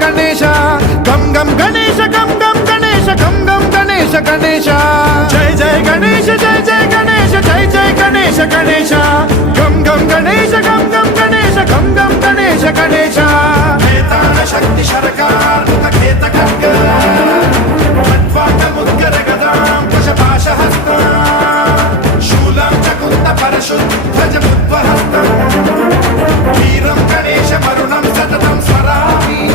గణేశ గం గం గణేశ గం గం గణేశ గం గం గణేశ గణేశ జై జై గణేశ జై జై గణేశ జై జై గణేశ గణేశ గం గం గణేశ గం గం గణేశ గం గం గణేశ గణేశ వేతాళ శక్తి శరకార్ ఖేత ఖడ్గ ఖడ్వాట ముద్గర గదాం కుశపాశ హస్త శూలం చకుంత పరశుద్ధ ముద్వహస్తం వీరం గణేశ మరుణం సతతం స్మరామి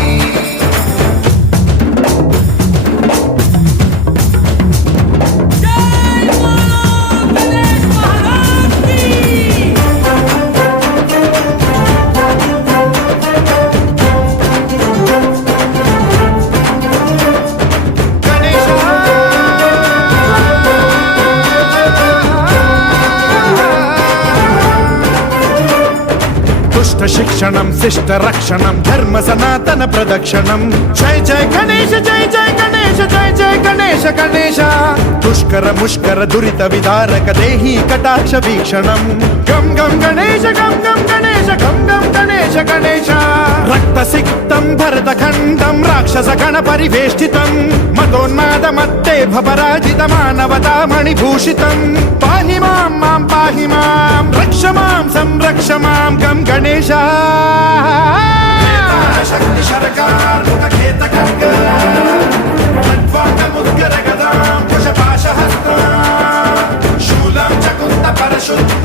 శిక్షణం శిష్ట రక్షణం ధర్మ సనాతన ప్రదక్షిణం జై జై గణేశ జై జై గణేశ జై జై గణేశ గణేశ దుష్కర ముష్కర దురిత విదారక దేహి కటాక్ష వీక్షణం గం గం గణేశ గం గం గణేశ గం గం గణేశ గణేశ రక్త సిక్తం భరత ఖండం రాక్షస గణ పరివేష్టితం మతోన్మాద మత్తే భపరాజిత మానవతా మణిభూషితం పాహి మాం మాం పాహి మాం రక్ష మాం సంరక్ష మాం గం గణేశ శక్తి శరకార్ ఖేత ఖడ్గ ఖడ్వాట ముద్గర గదాం కుశపాశ హస్త శూలం చకుంత పరశుద్ధ